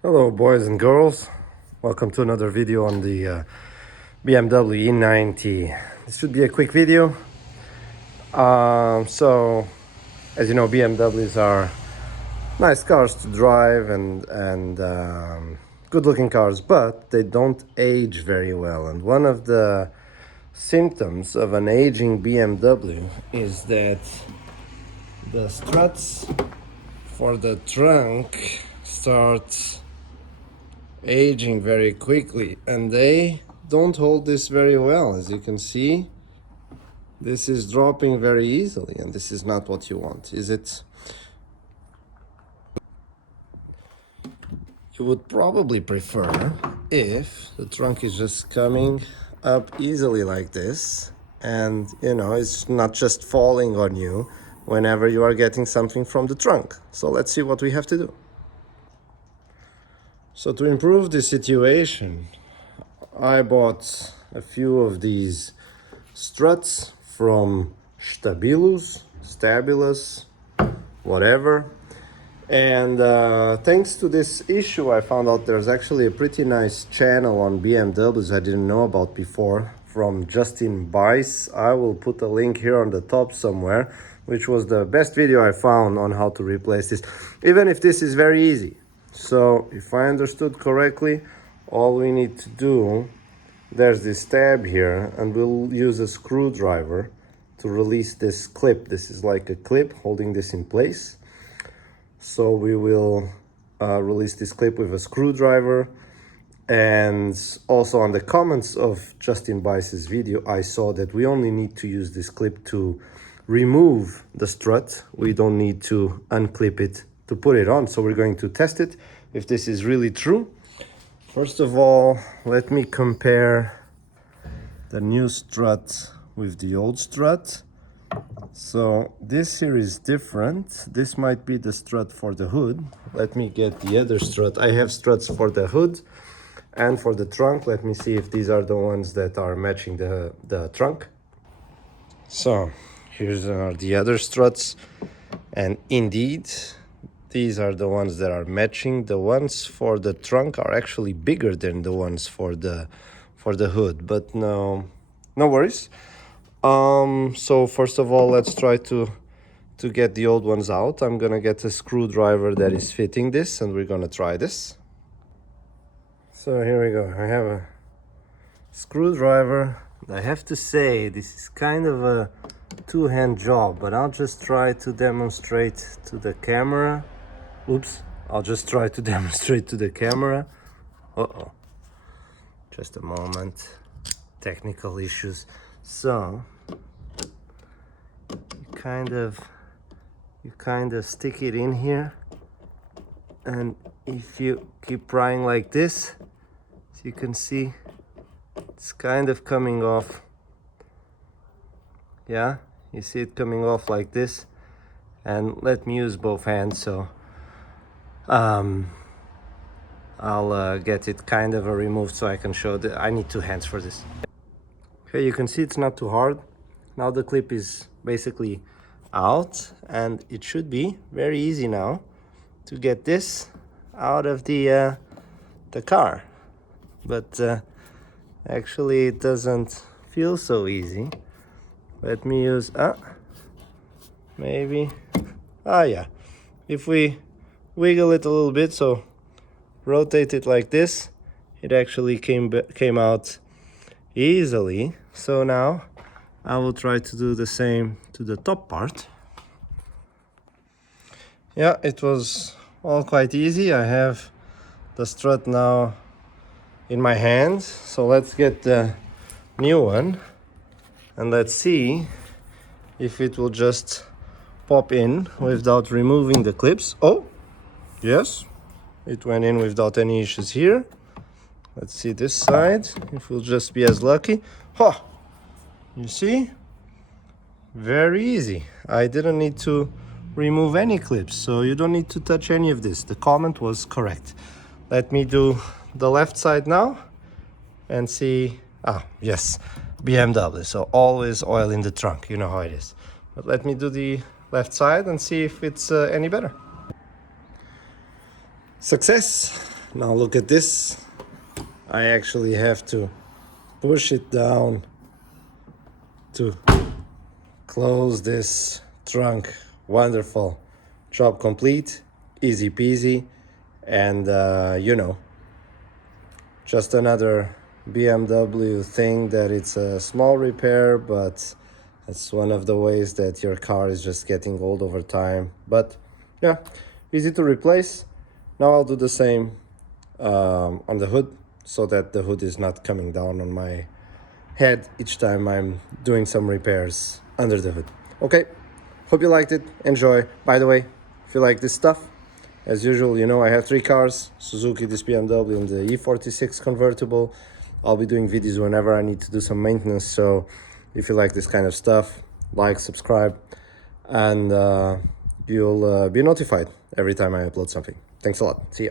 Hello boys and girls, welcome to another video on the BMW E90. This should be a quick video. So as you know, BMWs are nice cars to drive and good looking cars, but they don't age very well. And one of the symptoms of an aging BMW is that the struts for the trunk start aging very quickly, and they don't hold this very well. As you can see, this is dropping very easily, and this is not what you want, is it? You would probably prefer if the trunk is just coming up easily like this, and it's not just falling on you whenever you are getting something from the trunk. So let's see what we have to do. So to improve the situation, I bought a few of these struts from Stabilus, whatever. And thanks to this issue, I found out there's actually a pretty nice channel on BMWs I didn't know about before, from Justin Bice. I will put a link here on the top somewhere, which was the best video I found on how to replace this, even if this is very easy. So if I understood correctly, all we need to do, there's this tab here, and we'll use a screwdriver to release this clip. This is like a clip holding this in place. So we will release this clip with a screwdriver. And also on the comments of Justin Bice's video, I saw that we only need to use this clip to remove the strut. We don't need to unclip it to put it on. So we're going to test it if this is really true. First of all, let me compare the new strut with the old strut. So this here is different. This might be the strut for the hood. Let me get the other strut. I have struts for the hood and for the trunk. Let me see if these are the ones that are matching the trunk. So here's the other struts, and indeed these are the ones that are matching. The ones for the trunk are actually bigger than the ones for the hood, but no worries. So first of all, let's try to get the old ones out. I'm gonna get a screwdriver that is fitting this, and we're gonna try this. So here we go. I have a screwdriver. I have to say, this is kind of a two-hand job, but I'll just try to demonstrate to the camera. I'll just try to demonstrate to the camera. Just a moment. Technical issues. So you kind of stick it in here, and if you keep prying like this, as you can see, it's kind of coming off. Yeah, you see it coming off like this. And let me use both hands, so I'll get it kind of removed so I can show that I need two hands for this. Okay, you can see it's not too hard. Now the clip is basically out, and it should be very easy now to get this out of the car. But actually it doesn't feel so easy. Let me use maybe yeah, if we wiggle it a little bit, so rotate it like this, it actually came out easily. So now I will try to do the same to the top part. Yeah, it was all quite easy. I have the strut now in my hands, so let's get the new one and let's see if it will just pop in without removing the clips. Oh yes, it went in without any issues here. Let's see this side, if we'll just be as lucky. You see? Very easy. I didn't need to remove any clips, so you don't need to touch any of this. The comment was correct. Let me do the left side now and see. Yes, BMW, so always oil in the trunk, you know how it is. But let me do the left side and see if it's any better. Success! Now look at this. I actually have to push it down to close this trunk. Wonderful. Job complete, easy peasy, and you know, just another BMW thing that it's a small repair, but it's one of the ways that your car is just getting old over time. But yeah, easy to replace. Now I'll do the same on the hood, so that the hood is not coming down on my head each time I'm doing some repairs under the hood. Okay, hope you liked it. Enjoy. By the way, if you like this stuff, as usual, you know I have 3 cars: Suzuki, this BMW, and the E46 convertible. I'll be doing videos whenever I need to do some maintenance, so if you like this kind of stuff, like, subscribe, and you'll be notified every time I upload something. Thanks a lot. See ya.